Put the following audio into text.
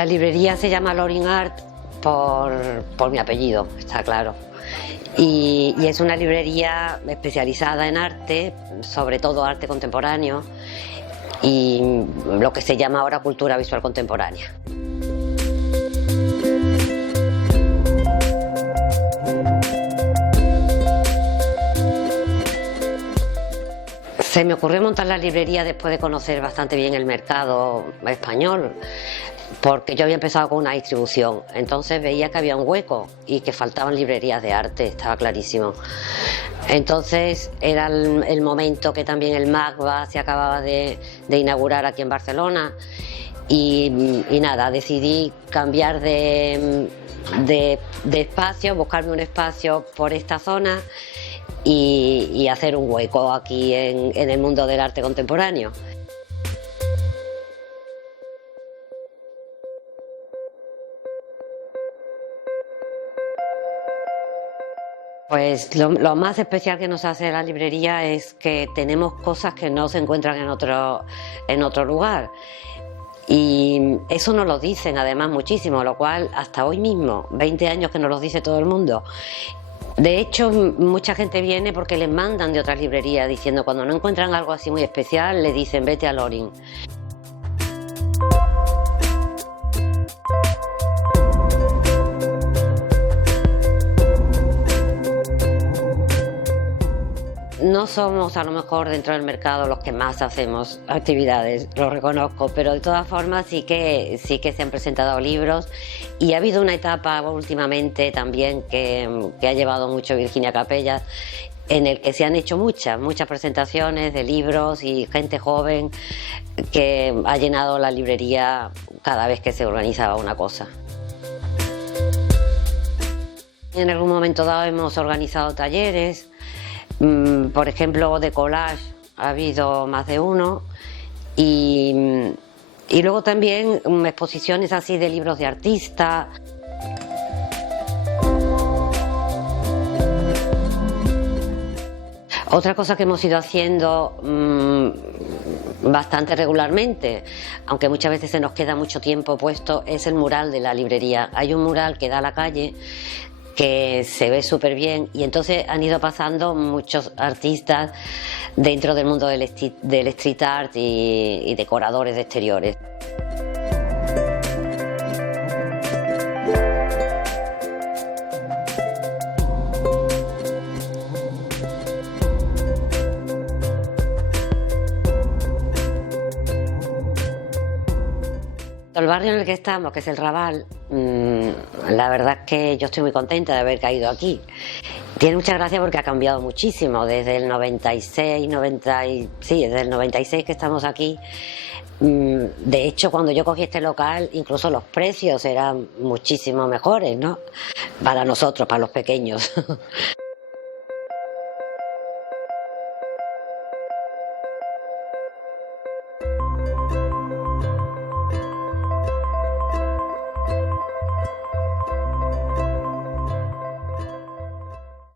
La librería se llama Loring Art por mi apellido, está claro. Y es una librería especializada en arte, sobre todo arte contemporáneo y lo que se llama ahora cultura visual contemporánea. Se me ocurrió montar la librería después de conocer bastante bien el mercado español, porque yo había empezado con una distribución, entonces veía que había un hueco y que faltaban librerías de arte, estaba clarísimo. Entonces era el momento que también el MACBA se acababa de inaugurar aquí en Barcelona y nada, decidí cambiar de espacio, buscarme un espacio por esta zona y hacer un hueco aquí en el mundo del arte contemporáneo. Pues lo más especial que nos hace la librería es que tenemos cosas que no se encuentran en otro lugar. Y eso nos lo dicen además muchísimo, lo cual hasta hoy mismo, 20 años que nos lo dice todo el mundo. De hecho, mucha gente viene porque les mandan de otras librerías diciendo cuando no encuentran algo así muy especial, le dicen vete a Loring. No somos a lo mejor dentro del mercado los que más hacemos actividades, lo reconozco, pero de todas formas sí que se han presentado libros y ha habido una etapa últimamente también que ha llevado mucho Virginia Capellas, en el que se han hecho muchas presentaciones de libros y gente joven que ha llenado la librería cada vez que se organizaba una cosa. En algún momento dado hemos organizado talleres. Por ejemplo, de collage ha habido más de uno y luego también exposiciones así de libros de artistas. Otra cosa que hemos ido haciendo bastante regularmente, aunque muchas veces se nos queda mucho tiempo puesto, es el mural de la librería. Hay un mural que da a la calle que se ve súper bien y entonces han ido pasando muchos artistas dentro del mundo del street art y decoradores de exteriores. El barrio en el que estamos, que es el Raval, la verdad es que yo estoy muy contenta de haber caído aquí. Tiene mucha gracia porque ha cambiado muchísimo desde el 96, desde el 96 que estamos aquí. De hecho, cuando yo cogí este local, incluso los precios eran muchísimo mejores, ¿no? Para nosotros, para los pequeños.